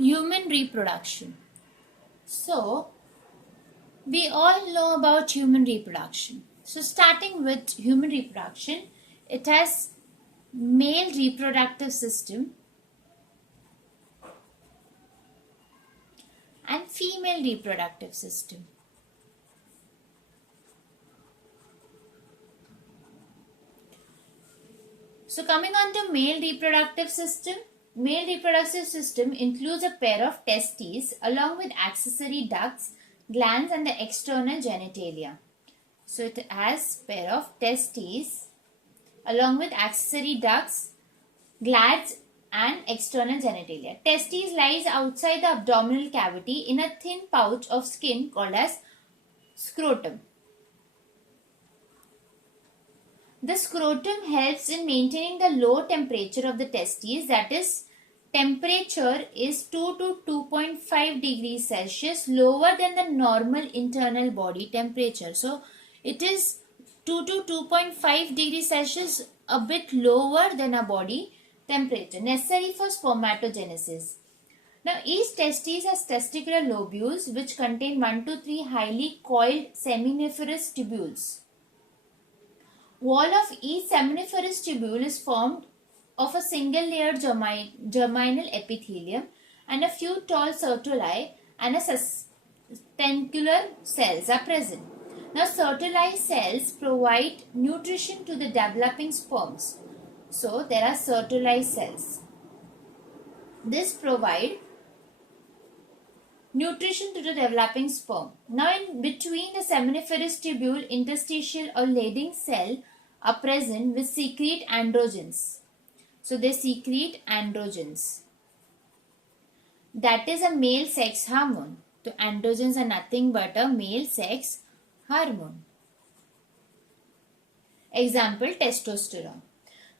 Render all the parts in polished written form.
Human reproduction. So, we all know about human reproduction. So, starting with human reproduction, it has male reproductive system and female reproductive system. So, coming on to male reproductive system includes a pair of testes along with accessory ducts, glands, and the external genitalia. So, it has pair of testes along with accessory ducts, glands, and external genitalia. Testes lies outside the abdominal cavity in a thin pouch of skin called as scrotum. The scrotum helps in maintaining the low temperature of the testes, that is, temperature is 2 to 2.5 degrees Celsius lower than the normal internal body temperature. So, it is 2 to 2.5 degrees Celsius, a bit lower than a body temperature, necessary for spermatogenesis. Now, each testis has testicular lobules which contain 1 to 3 highly coiled seminiferous tubules. Wall of each seminiferous tubule is formed of a single layered germinal epithelium and a few tall sertoli and a testicular cells are present. Now, sertoli cells provide nutrition to the developing sperms. So, there are sertoli cells. This provide nutrition to the developing sperm. Now, in between the seminiferous tubule, interstitial or leading cell are present which secrete androgens. So, they secrete androgens. That is a male sex hormone. So, androgens are nothing but a male sex hormone. Example, testosterone.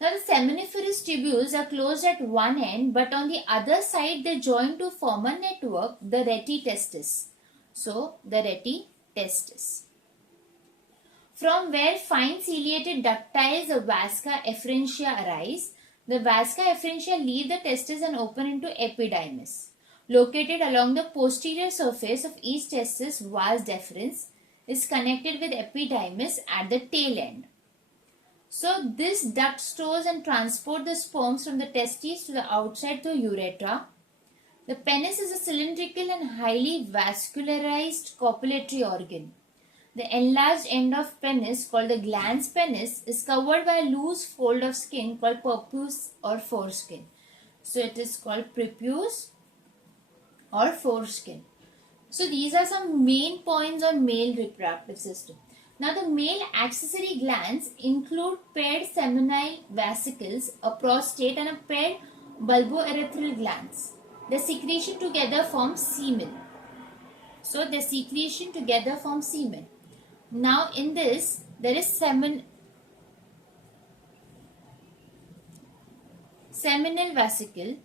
Now, the seminiferous tubules are closed at one end, but on the other side they join to form a network, the retitestis. So, the retitestis. From where fine ciliated ductiles of vasca efferentia arise, the vasca efferentia leave the testis and open into epididymis. Located along the posterior surface of each testis, vas deferens is connected with epididymis at the tail end. So, this duct stores and transports the sperms from the testes to the outside through urethra. The penis is a cylindrical and highly vascularized copulatory organ. The enlarged end of penis, called the glans penis, is covered by a loose fold of skin called prepuce or foreskin. So, it is called prepuce or foreskin. So, these are some main points on male reproductive system. Now, the male accessory glands include paired seminal vesicles, a prostate, and a paired bulbourethral glands. The secretion together forms semen. So, the secretion together forms semen. Now, in this, there is seminal vesicle.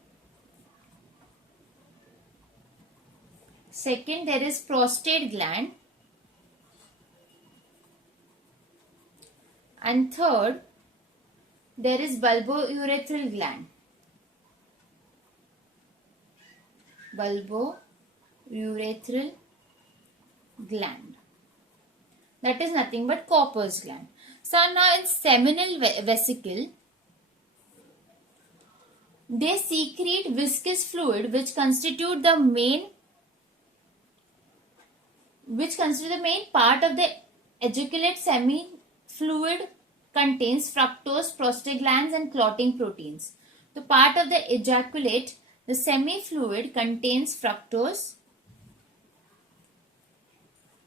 Second, there is prostate gland. And third, there is bulbourethral gland. Bulbourethral gland. That is nothing but Cooper's gland. So now in seminal vesicle, they secrete viscous fluid which constitute the main part of the ejaculate. Semi-fluid contains fructose, prostaglandins, and clotting proteins. The part of the ejaculate, the semi-fluid contains fructose,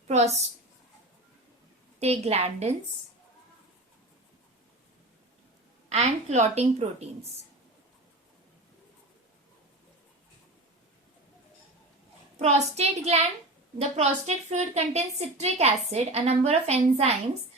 prostaglandins, and clotting proteins. Prostate gland. The prostate fluid contains citric acid, a number of enzymes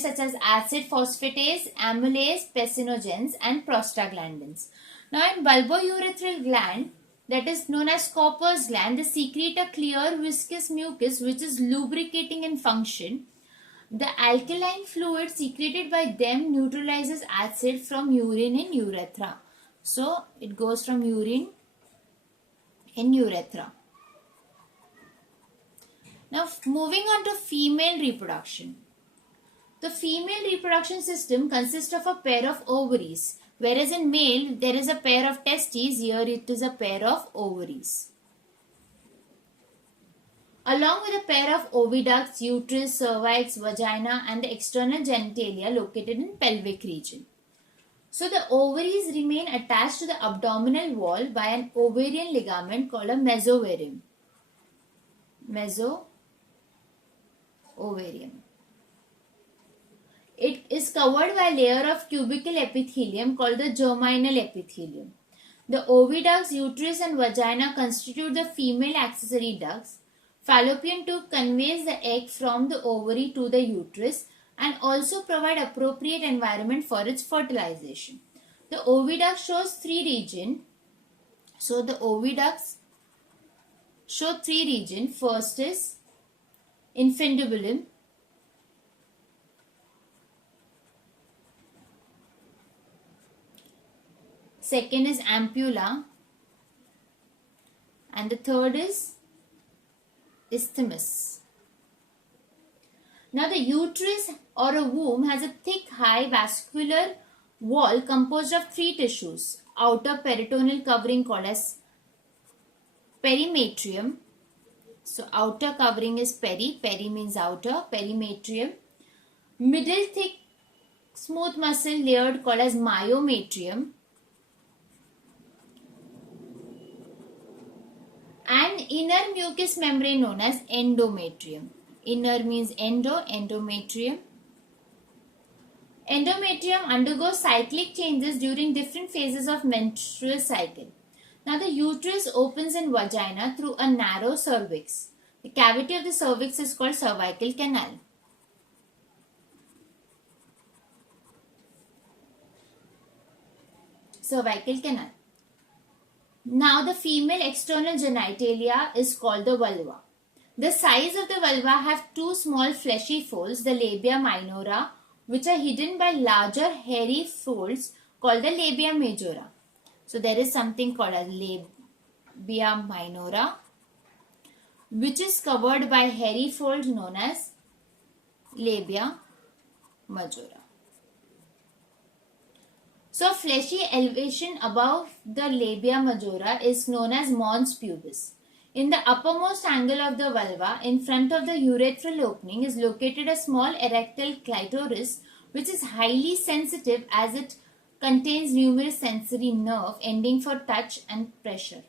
such as acid phosphatase, amylase, pectinogens, and prostaglandins. Now, in bulbourethral gland, that is known as Cooper's gland, they secrete a clear viscous mucus which is lubricating in function. The alkaline fluid secreted by them neutralizes acid from urine in urethra. So, it goes from urine in urethra. Now moving on to female reproduction. The female reproduction system consists of a pair of ovaries, whereas in male there is a pair of testes, here it is a pair of ovaries. Along with a pair of oviducts, uterus, cervix, vagina and the external genitalia located in pelvic region. So the ovaries remain attached to the abdominal wall by an ovarian ligament called a mesovarium. Mesovarium. It is covered by a layer of cubical epithelium called the germinal epithelium. The oviducts, uterus and vagina constitute the female accessory ducts. Fallopian tube conveys the egg from the ovary to the uterus and also provide appropriate environment for its fertilization. The oviduct shows three regions. So the oviducts show three regions. First is infundibulum. Second is ampulla. And the third is isthmus. Now the uterus or a womb has a thick high vascular wall composed of three tissues. Outer peritoneal covering called as perimetrium. So outer covering is peri means outer, perimetrium. Middle thick smooth muscle layered called as myometrium. And inner mucous membrane known as endometrium. Inner means endometrium. Endometrium undergoes cyclic changes during different phases of menstrual cycle. Now the uterus opens in vagina through a narrow cervix. The cavity of the cervix is called cervical canal. Cervical canal. Now the female external genitalia is called the vulva. The size of the vulva have two small fleshy folds, the labia minora, which are hidden by larger hairy folds called the labia majora. So there is something called as labia minora, which is covered by hairy folds known as labia majora. So fleshy elevation above the labia majora is known as mons pubis. In the uppermost angle of the vulva, in front of the urethral opening, is located a small erectile clitoris, which is highly sensitive as it contains numerous sensory nerves ending for touch and pressure.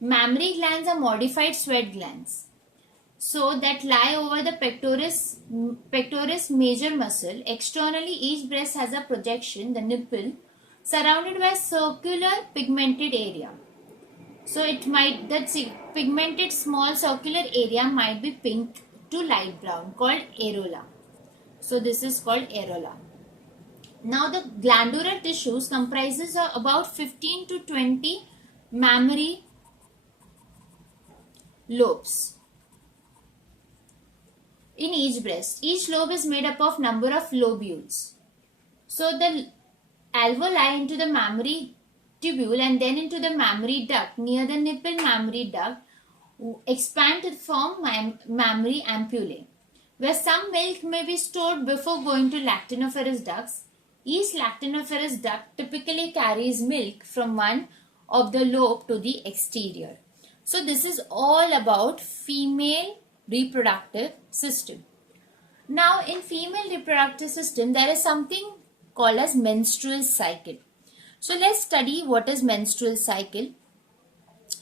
Mammary glands are modified sweat glands, so that lie over the pectoris major muscle. Externally, each breast has a projection, the nipple, surrounded by a circular pigmented area. So that pigmented small circular area might be pink to light brown, called areola. So this is called areola. Now the glandular tissues comprises of about 15 to 20 mammary lobes in each breast. Each lobe is made up of number of lobules. So the alveoli into the mammary tubule and then into the mammary duct near the nipple mammary duct expand to form mammary ampullae, where some milk may be stored before going to lactinoferous ducts. Each lactinoferous duct typically carries milk from one of the lobe to the exterior. So this is all about female reproductive system. Now in female reproductive system there is something called as menstrual cycle. So let's study what is menstrual cycle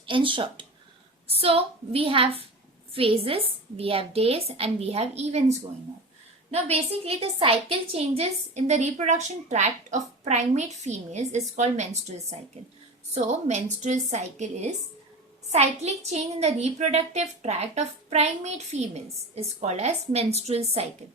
in short. So we have phases, we have days and we have events going on. Now basically the cycle changes in the reproduction tract of primate females is called menstrual cycle. So menstrual cycle is cyclic change in the reproductive tract of primate females is called as menstrual cycle,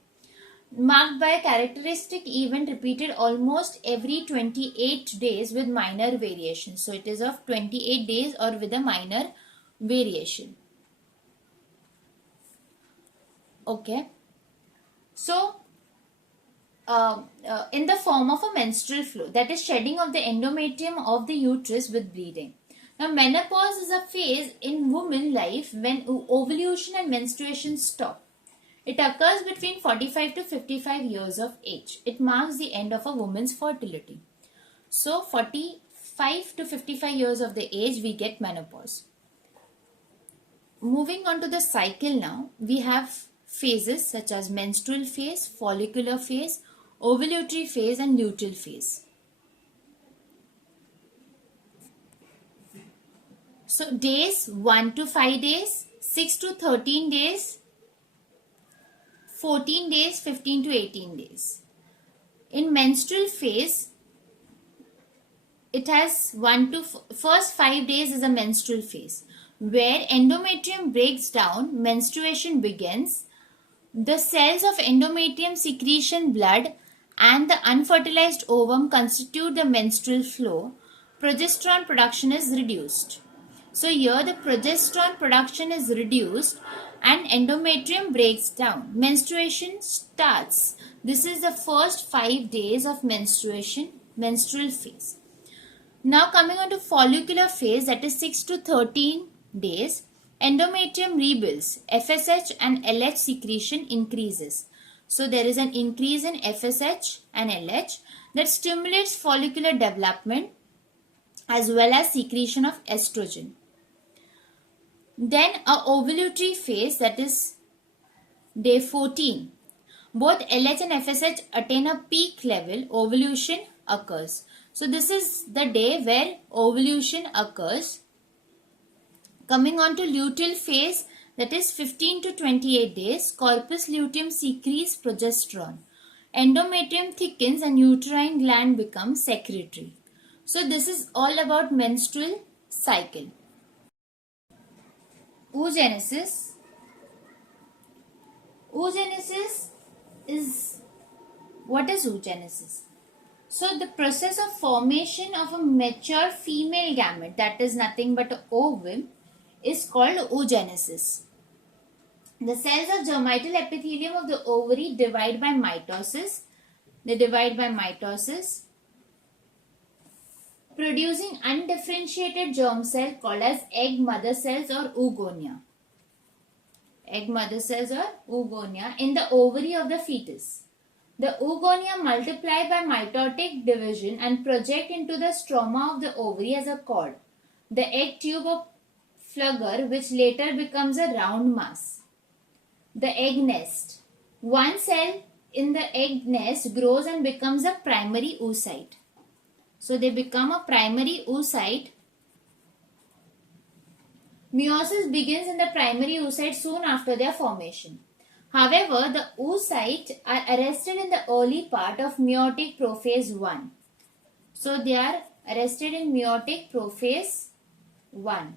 marked by a characteristic event repeated almost every 28 days with minor variation. So it is of 28 days or with a minor variation. Okay. So in the form of a menstrual flow, that is shedding of the endometrium of the uterus with bleeding. Now, menopause is a phase in woman life when ovulation and menstruation stop. It occurs between 45 to 55 years of age. It marks the end of a woman's fertility. So, 45 to 55 years of the age, we get menopause. Moving on to the cycle now, we have phases such as menstrual phase, follicular phase, ovulatory phase and luteal phase. So days 1 to 5 days, 6 to 13 days, 14 days, 15 to 18 days. In menstrual phase, it has first 5 days is a menstrual phase where endometrium breaks down, menstruation begins, the cells of endometrium secretion blood and the unfertilized ovum constitute the menstrual flow. Progesterone production is reduced. So here the progesterone production is reduced and endometrium breaks down. Menstruation starts. This is the first 5 days of menstrual phase. Now coming on to follicular phase, that is 6 to 13 days, endometrium rebuilds. FSH and LH secretion increases. So there is an increase in FSH and LH that stimulates follicular development as well as secretion of estrogen. Then a ovulatory phase, that is day 14. Both LH and FSH attain a peak level, ovulation occurs. So this is the day where ovulation occurs. Coming on to luteal phase, that is 15 to 28 days, corpus luteum secretes progesterone. Endometrium thickens and uterine gland becomes secretory. So this is all about menstrual cycle. Oogenesis. Oogenesis is, what is oogenesis? So the process of formation of a mature female gamete, that is nothing but an ovum, is called oogenesis. The cells of germinal epithelium of the ovary divide by mitosis. They divide by mitosis, producing undifferentiated germ cell called as egg mother cells or oogonia. Egg mother cells or oogonia in the ovary of the fetus. The oogonia multiply by mitotic division and project into the stroma of the ovary as a cord, the egg tube of flagger, which later becomes a round mass. The egg nest. One cell in the egg nest grows and becomes a primary oocyte. So they become a primary oocyte. Meiosis begins in the primary oocyte soon after their formation. However, the oocytes are arrested in the early part of meiotic prophase 1. So they are arrested in meiotic prophase 1.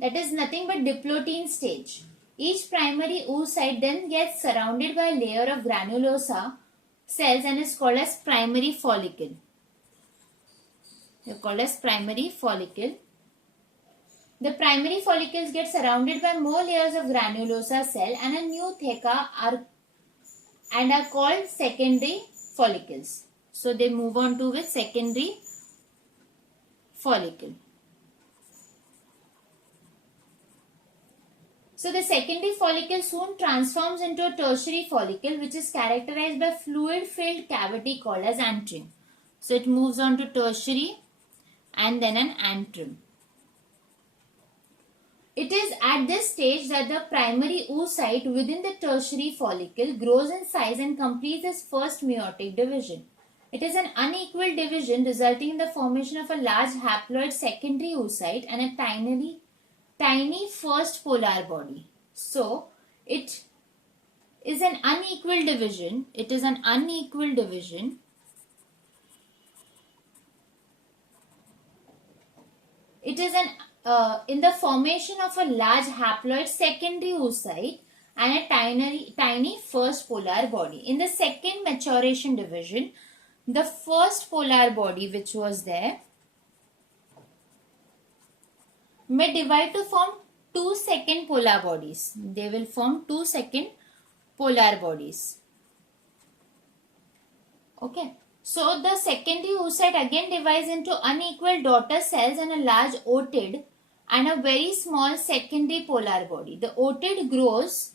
That is nothing but diplotin stage. Each primary oocyte then gets surrounded by a layer of granulosa cells and is called as primary follicle. They are called as primary follicle. The primary follicles get surrounded by more layers of granulosa cell and a new theca are called secondary follicles. So they move on to with secondary follicle. So the secondary follicle soon transforms into a tertiary follicle, which is characterized by fluid-filled cavity called as antrum. So it moves on to tertiary and then an antrum. It is at this stage that the primary oocyte within the tertiary follicle grows in size and completes its first meiotic division. It is an unequal division resulting in the formation of a large haploid secondary oocyte and a tiny first polar body. So it is an unequal division. It is an unequal division. It is in the formation of a large haploid secondary oocyte and a tiny first polar body. In the second maturation division, the first polar body which was there may divide to form two second polar bodies. They will form two second polar bodies. Okay. So the secondary oocyte again divides into unequal daughter cells and a large otid and a very small secondary polar body. The otid grows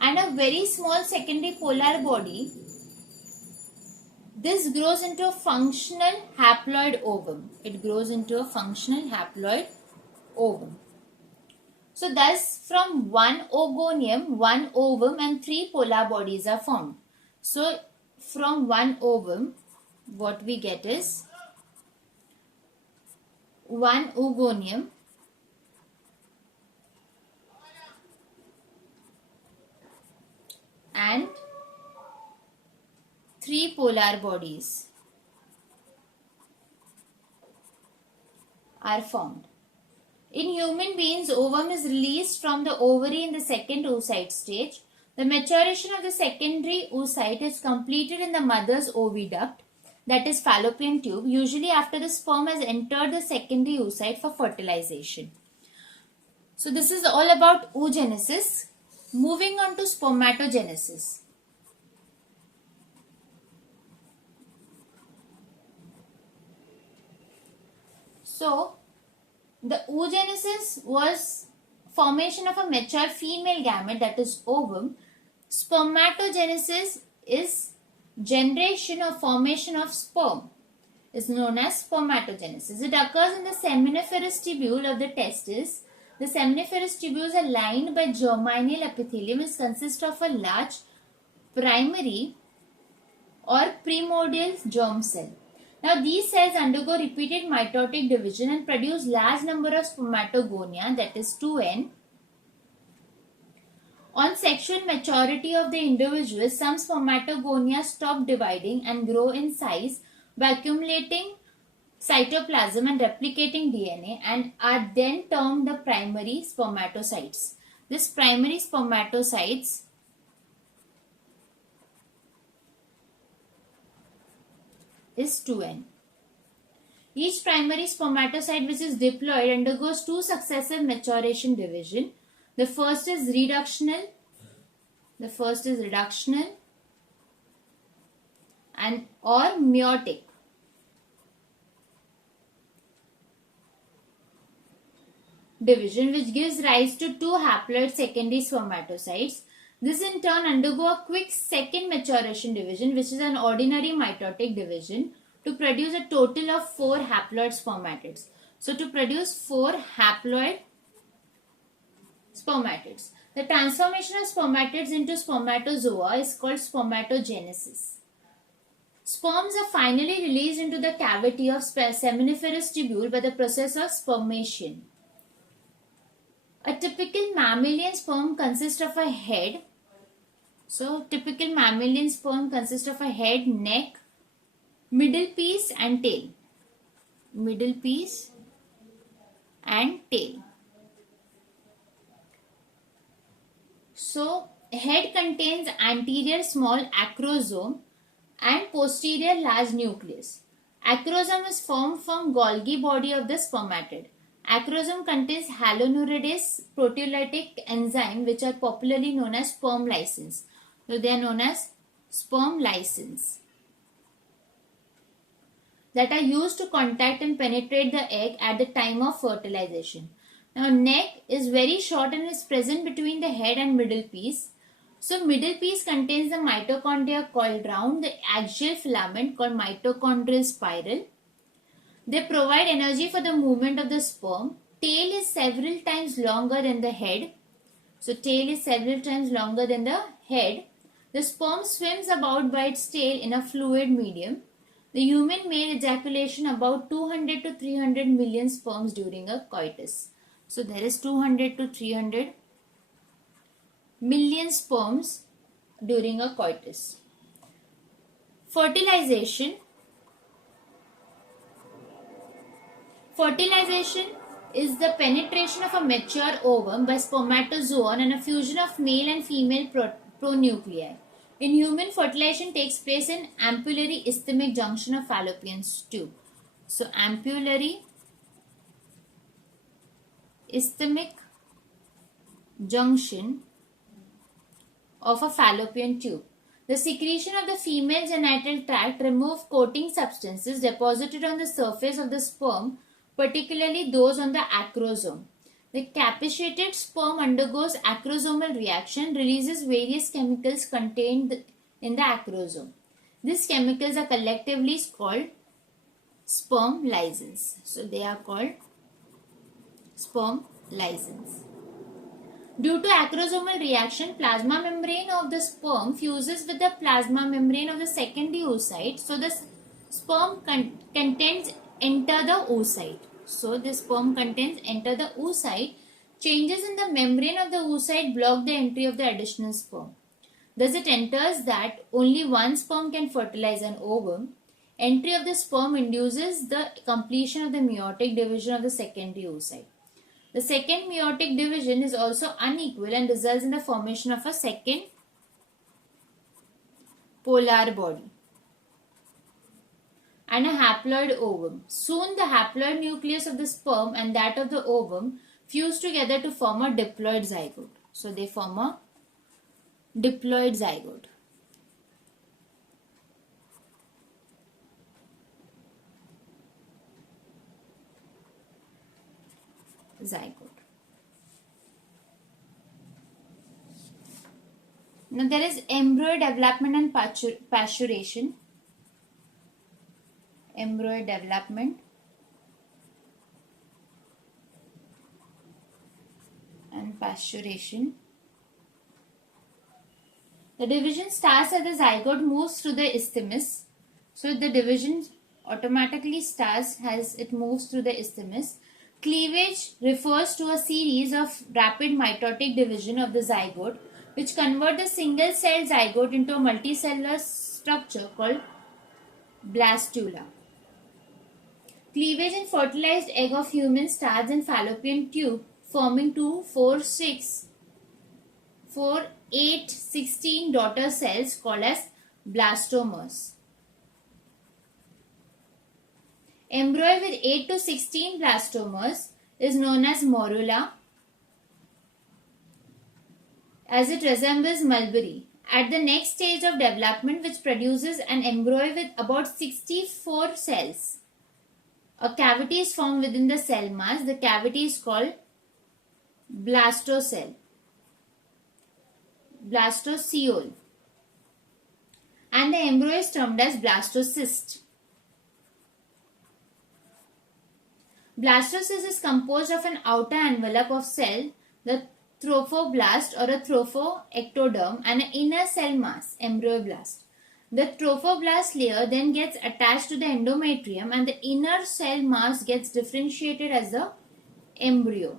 and a very small secondary polar body. This grows into a functional haploid ovum. It grows into a functional haploid ovum. So thus from one ogonium, one ovum and three polar bodies are formed. So from one ovum, what we get is one ogonium and three polar bodies are formed. In human beings, ovum is released from the ovary in the second oocyte stage. The maturation of the secondary oocyte is completed in the mother's oviduct, that is fallopian tube, usually after the sperm has entered the secondary oocyte for fertilization. So this is all about oogenesis. Moving on to spermatogenesis. So the oogenesis was formation of a mature female gamete, that is ovum. Spermatogenesis is generation or formation of sperm, is known as spermatogenesis. It occurs in the seminiferous tubule of the testis. The seminiferous tubules are lined by germinal epithelium, which consists of a large primary or primordial germ cell. Now these cells undergo repeated mitotic division and produce large number of spermatogonia, that is 2n. On sexual maturity of the individual, some spermatogonia stop dividing and grow in size by accumulating cytoplasm and replicating DNA and are then termed the primary spermatocytes. This primary spermatocytes is 2n. Each primary spermatocyte which is diploid undergoes two successive maturation division. The first is reductional and or meiotic. Division, which gives rise to two haploid secondary spermatocytes. This in turn undergo a quick second maturation division, which is an ordinary mitotic division, to produce a total of 4 haploid spermatids. So to produce 4 haploid spermatids. The transformation of spermatids into spermatozoa is called spermatogenesis. Sperms are finally released into the cavity of seminiferous tubule by the process of spermation. A typical mammalian sperm consists of a head. So, typical mammalian sperm consists of a head, neck, middle piece and tail. Middle piece and tail. So, head contains anterior small acrosome and posterior large nucleus. Acrosome is formed from Golgi body of the spermatid. Acrosome contains hyaluronidase proteolytic enzyme, which are popularly known as sperm lysins. So they are known as sperm lysins that are used to contact and penetrate the egg at the time of fertilization. Now neck is very short and is present between the head and middle piece. So middle piece contains the mitochondria coiled round the axial filament called mitochondrial spiral. They provide energy for the movement of the sperm. Tail is several times longer than the head. So tail is several times longer than the head. The sperm swims about by its tail in a fluid medium. The human male ejaculation about 200 to 300 million sperms during a coitus. So there is 200 to 300 million sperms during a coitus. Fertilization. Fertilization is the penetration of a mature ovum by spermatozoon and a fusion of male and female pronuclei. In human, fertilization takes place in ampullary isthmic junction of fallopian tube. So, ampullary isthmic junction of a fallopian tube. The secretion of the female genital tract remove coating substances deposited on the surface of the sperm, particularly those on the acrosome. The capitated sperm undergoes acrosomal reaction, releases various chemicals contained in the acrosome. These chemicals are collectively called sperm lysins. So they are called sperm lysins. Due to acrosomal reaction, plasma membrane of the sperm fuses with the plasma membrane of the secondary oocyte. So the sperm contents enter the oocyte. So the sperm contents enter the oocyte. Changes in the membrane of the oocyte block the entry of the additional sperm. Thus it enters that only one sperm can fertilize an ovum. Entry of the sperm induces the completion of the meiotic division of the secondary oocyte. The second meiotic division is also unequal and results in the formation of a second polar body and a haploid ovum. Soon the haploid nucleus of the sperm and that of the ovum fuse together to form a diploid zygote. So they form a diploid zygote. Now there is embryo development and pasteurization. Embryo development and pasteurization. The division starts as the zygote moves through the isthmus. So the division automatically starts as it moves through the isthmus. Cleavage refers to a series of rapid mitotic division of the zygote which convert the single-celled zygote into a multicellular structure called blastula. Cleavage in fertilized egg of human starts in fallopian tube forming 2, 4, 6, 4, 8, 16 daughter cells called as blastomeres. Embryo with 8 to 16 blastomeres is known as morula, as it resembles mulberry. At the next stage of development, which produces an embryo with about 64 cells, a cavity is formed within the cell mass. The cavity is called blastocele, blastoceole, and the embryo is termed as blastocyst. Blastocyst is composed of an outer envelope of cell, the trophoblast or a trophoectoderm, and an inner cell mass, embryoblast. The trophoblast layer then gets attached to the endometrium and the inner cell mass gets differentiated as the embryo.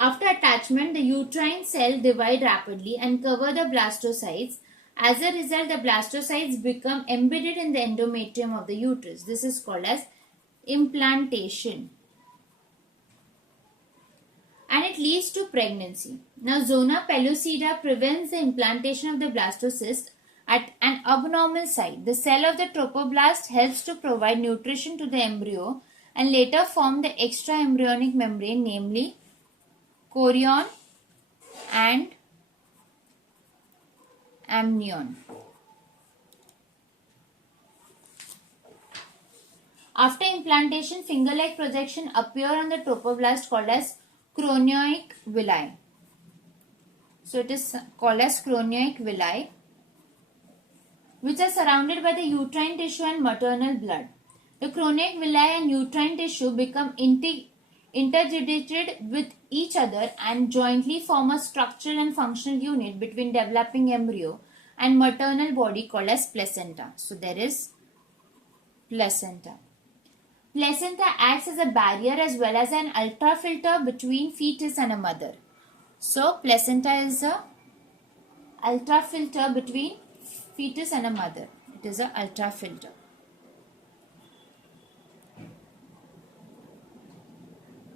After attachment, the uterine cell divide rapidly and cover the blastocytes. As a result, the blastocytes become embedded in the endometrium of the uterus. This is called as implantation. And it leads to pregnancy. Now, zona pellucida prevents the implantation of the blastocyst at an abnormal site. The cell of the trophoblast helps to provide nutrition to the embryo and later form the extraembryonic membrane, namely chorion and amnion. After implantation, finger-like projection appear on the trophoblast called as chronioic villi. So it is called as chronioic villi, which are surrounded by the uterine tissue and maternal blood. The chronioic villi and uterine tissue become interdigited with each other and jointly form a structural and functional unit between developing embryo and maternal body called as placenta. So there is placenta. Placenta acts as a barrier as well as an ultrafilter between fetus and a mother. So placenta is a ultrafilter between fetus and a mother. It is a ultrafilter.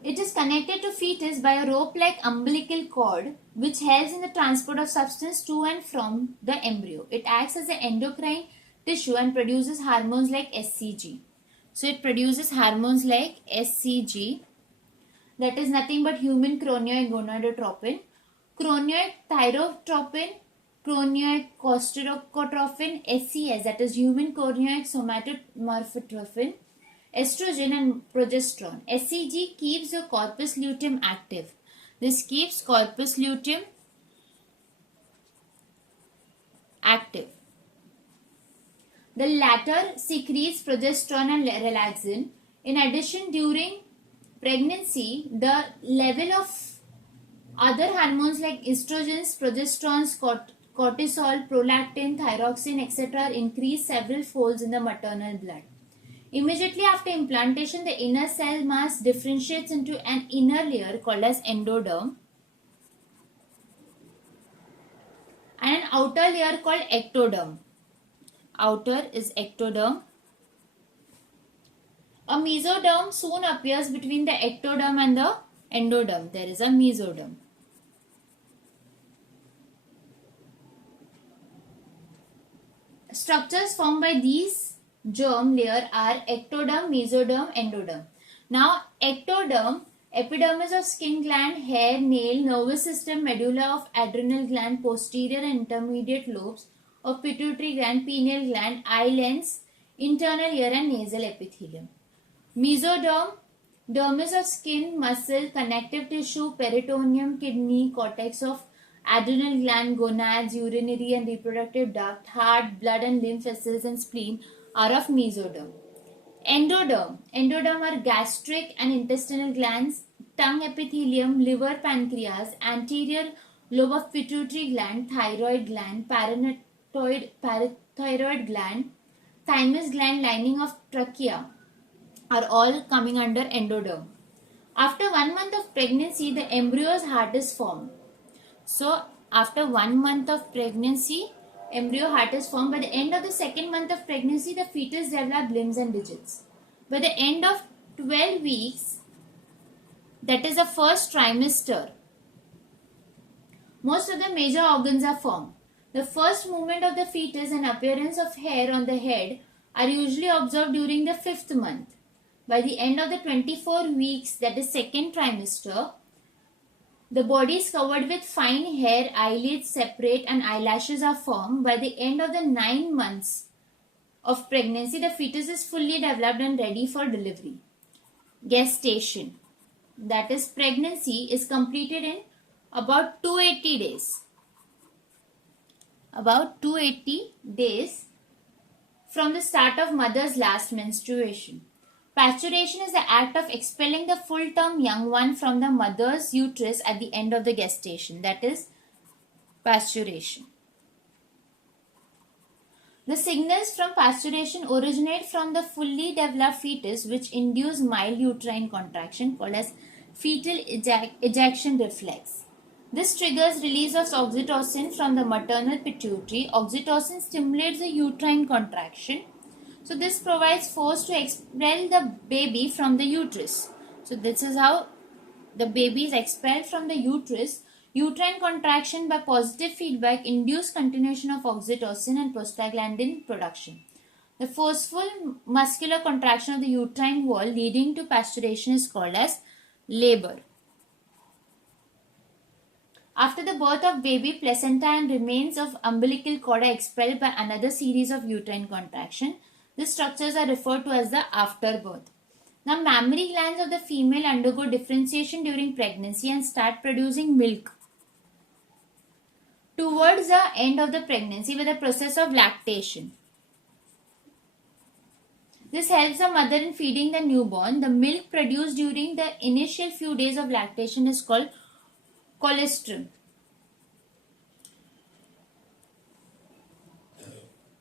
It is connected to fetus by a rope-like umbilical cord which helps in the transport of substance to and from the embryo. It acts as an endocrine tissue and produces hormones like SCG. So it produces hormones like SCG, that is nothing but human chronioic gonadotropin, chronioic thyrotropin, chorioic costerotrophin, SCS, that is human chorioic somatomorphotrophin, estrogen and progesterone. SCG keeps the corpus luteum active. This keeps corpus luteum active. The latter secretes progesterone and relaxin. In addition, during pregnancy, the level of other hormones like estrogens, progesterones, cortisol, prolactin, thyroxine, etc. are increased several folds in the maternal blood. Immediately after implantation, the inner cell mass differentiates into an inner layer called as endoderm and an outer layer called ectoderm. Outer is ectoderm. A mesoderm soon appears between the ectoderm and the endoderm. There is a mesoderm. Structures formed by these germ layer are ectoderm, mesoderm, endoderm. Now, ectoderm, epidermis of skin gland, hair, nail, nervous system, medulla of adrenal gland, posterior and intermediate lobes of pituitary gland, pineal gland, eye lens, internal ear and nasal epithelium. Mesoderm, dermis of skin, muscle, connective tissue, peritoneum, kidney, cortex of adrenal gland, gonads, urinary and reproductive duct, heart, blood and lymph vessels and spleen are of mesoderm. Endoderm are gastric and intestinal glands, tongue epithelium, liver, pancreas, anterior lobe of pituitary gland, thyroid gland, parathyroid gland, thymus gland, lining of trachea are all coming under endoderm. After 1 month of pregnancy, the embryo's heart is formed. So, after 1 month of pregnancy, embryo heart is formed. By the end of the 2nd month of pregnancy, the fetus develops limbs and digits. By the end of 12 weeks, that is the first trimester, most of the major organs are formed. The first movement of the fetus and appearance of hair on the head are usually observed during the 5th month. By the end of the 24 weeks, that is 2nd trimester, the body is covered with fine hair, eyelids separate and eyelashes are formed. By the end of the 9 months of pregnancy, the fetus is fully developed and ready for delivery. Gestation, that is pregnancy, is completed in about 280 days. About 280 days from the start of mother's last menstruation. Pasteurization is the act of expelling the full-term young one from the mother's uterus at the end of the gestation. That is pasteurization. The signals from pasteurization originate from the fully developed fetus, which induce mild uterine contraction called as fetal ejection reflex. This triggers release of oxytocin from the maternal pituitary. Oxytocin stimulates the uterine contraction. So this provides force to expel the baby from the uterus. So this is how the baby is expelled from the uterus. Uterine contraction by positive feedback induce continuation of oxytocin and prostaglandin production. The forceful muscular contraction of the uterine wall leading to pasteurization is called as labor. After the birth of baby, placenta and remains of umbilical cord are expelled by another series of uterine contraction. These structures are referred to as the afterbirth. Now, mammary glands of the female undergo differentiation during pregnancy and start producing milk towards the end of the pregnancy with the process of lactation. This helps the mother in feeding the newborn. The milk produced during the initial few days of lactation is called colostrum.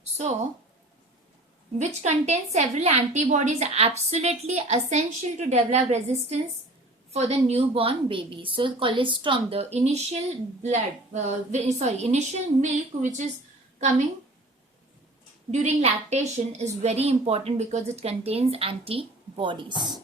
So, which contains several antibodies absolutely essential to develop resistance for the newborn baby. So, colostrum, the initial initial milk which is coming during lactation is very important because it contains antibodies.